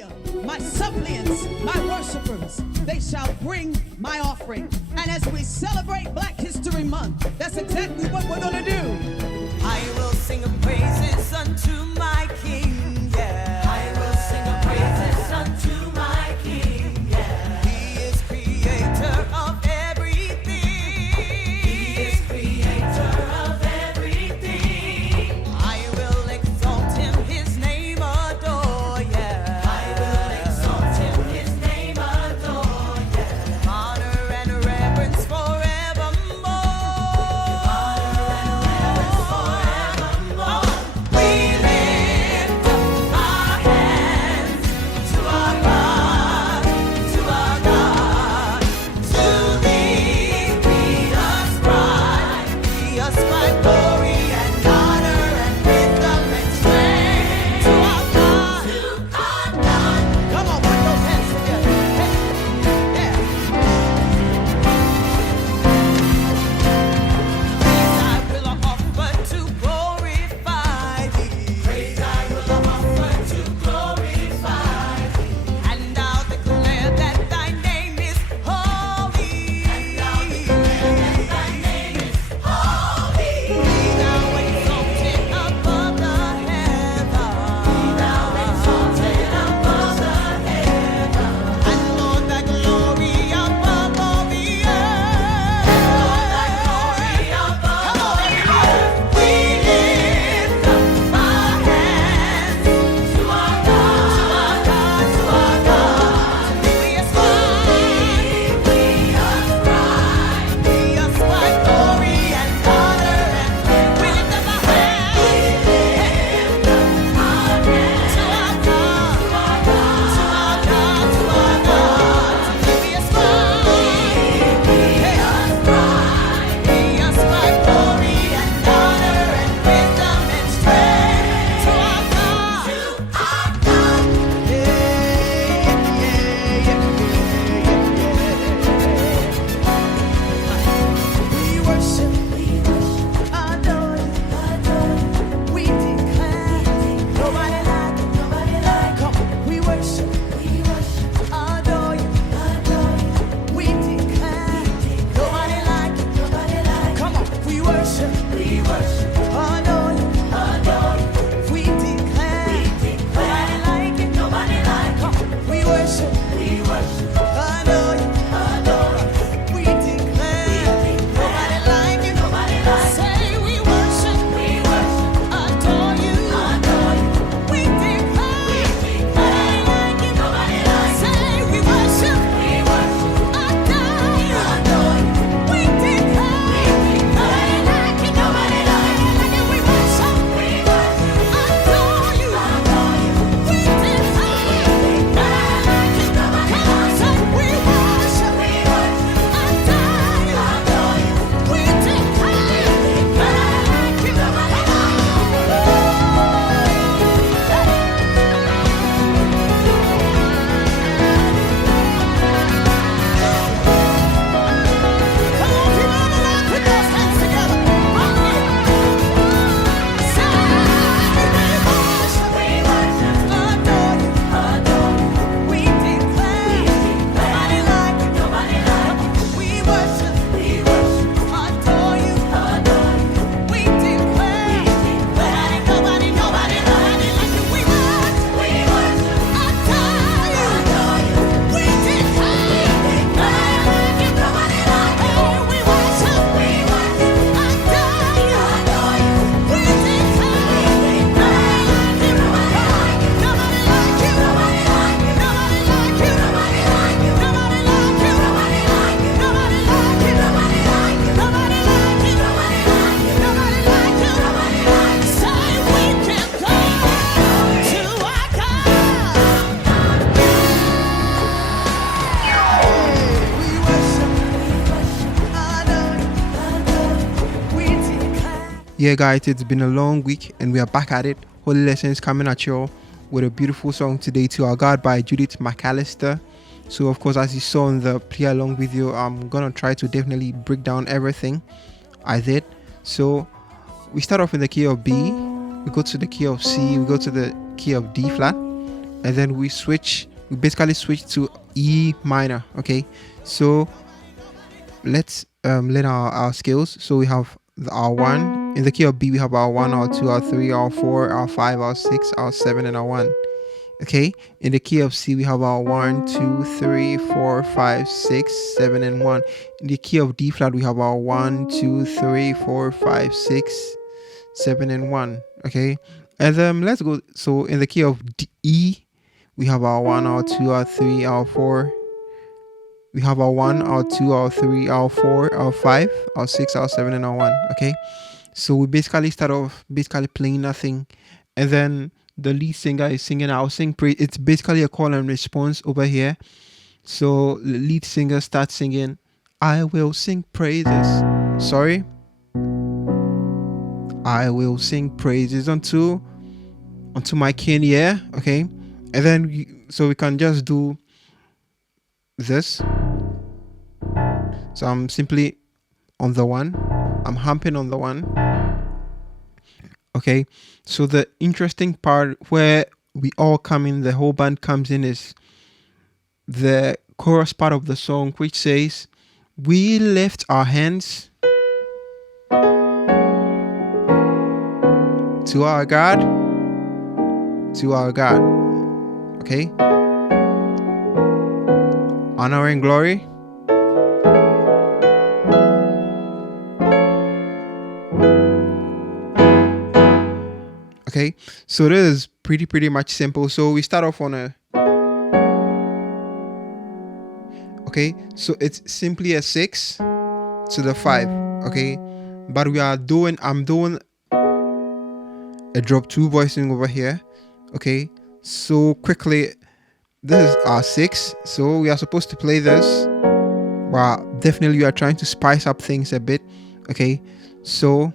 Hallelujah. My suppliants, my worshipers, they shall bring my offering. And as we celebrate Black History Month, that's exactly what we're going to do. I will sing praises unto my King, yeah. I will sing praises unto my King, yeah. He is creator of everything. He is creator of everything. I will exalt him, his name adore, yeah. I will exalt him, his name adore, yeah. Honor and reverence forevermore. Honor and reverence forevermore. We lift up our hands to our God, to our God. To thee we ascribe glory and honor and wisdom and strength to our God. To our God. Come on, put those hands together. Hey, yeah. Praise I will offer to glorify thee. Praise I will offer to glorify thee. And I'll declare that thy name is holy. And I'll declare that thy name is holy. Be thou exalted above the heavens. Be thou exalted above the heavens. And Lord, thy glory above all the earth. And Lord, thy glory above all the earth. We lift up our hands to our God, to our God, to our God. We ascribe glory and honor and we lift up our hands. We lift up our hands to our God, to our God, to our God, to our God. We ascribe glory and honor and wisdom and strength to our God, to our God. We worship, adore you, we declare, nobody like you, nobody like you. Come on, we worship, adore you, we declare, nobody like you, nobody like you. Come on, we worship, adore you, we declare, nobody like you, nobody like you. Come on, we worship, adore you, we declare, nobody like you, nobody like you. Say we worship, adore you, we declare, nobody like you, nobody like you. Say we worship, adore you, we declare, nobody like you, nobody like you. We worship, adore you, we declare, nobody like you, nobody like you. Come on, say we worship, adore you, we declare, nobody like you, nobody like you. Come on, people on the line, put those hands together. Say we worship, adore you, we declare, nobody like you, nobody like you. We worship, adore you, we declare, nobody like you. We worship, adore you, we declare, nobody like you, nobody like you. We worship, adore you, we declare, nobody like you, nobody like you, nobody like you, nobody like you, nobody like you, nobody like you, nobody like you, nobody like you, nobody like you, nobody like you, nobody like you, nobody like you, nobody like you. Say we can go to our God. We worship, adore you, we declare. Yeah, guys, it's been a long week and we are back at it. Holy Lessons coming at you all with a beautiful song today, To Our God by Judith McAllister. So, of course, as you saw in the play along video, I'm gonna try to definitely break down everything I did. So, we start off in the key of B, we go to the key of C, we go to the key of D flat, and then we basically switch to E minor. Okay, so let's learn our scales. So we have our 1 in the key of B. We have our 1, our 2, our 3, our 4, our 5, our 6, our 7, and our 1. Okay, in the key of C we have our 1, 2, 3, 4, 5, 6, 7, and 1. In the key of D flat we have our 1, 2, 3, 4, 5, 6, 7, and 1. Okay, and then let's go. So in the key of E we have our 1, our 2, our 3, our 4. We have our 1, our 2, our 3, our 4, our 5, our 6, our 7, and our 1. Okay, so we basically start off playing nothing, and then the lead singer is singing. I'll sing praise. It's basically a call and response over here. So the lead singer starts singing, I will sing praises. Sorry. I will sing praises unto my king, yeah. Okay, and then so we can just do this. So I'm simply on the 1. I'm humping on the 1. Okay, so the interesting part where we all come in, the whole band comes in, is the chorus part of the song, which says, we lift our hands to our God, okay, honor and glory, okay. So this is pretty much simple. So we start off on a, okay, so it's simply a 6 to the 5, okay, but I'm doing a drop 2 voicing over here. Okay, so quickly, this is our 6, so we are supposed to play this, but definitely we are trying to spice up things a bit. Okay, so